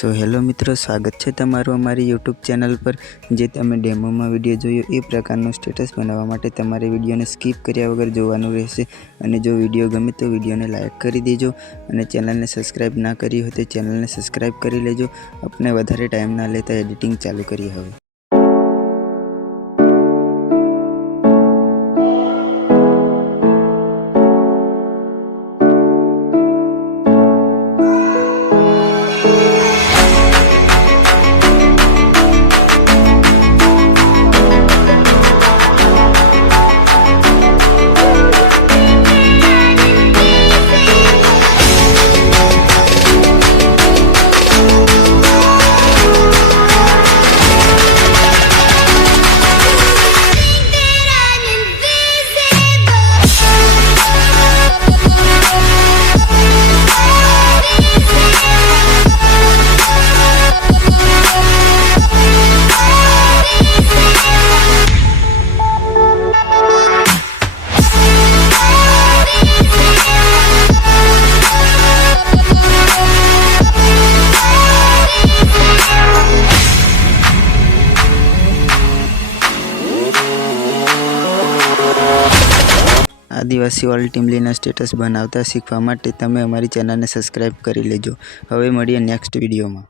So hello मित्रों, स्वागत है तमारू अमारी यूट्यूब चैनल पर। जे तमे डेमो में विडियो जोयो ए प्रकारनो स्टेटस बनावा माटे तमारे विडियो ने स्कीप कर्या वगर जोवानुं रहेशे। अने जो विडियो गमे तो विडियो ने लाइक करी देजो अने चैनल ने सब्सक्राइब ना करी हो तो चैनल ने सब्सक्राइब करी लेजो। अपने वधारे टाइम ना लेता एडिटिंग चालू करिए हवे। आदिवासी वाली टीमलीना स्टेटस बनावता शीखवा माटे तमे अमारी चैनल ने सब्सक्राइब करी लेजो। हवे मळीए नेक्स्ट विडियो में।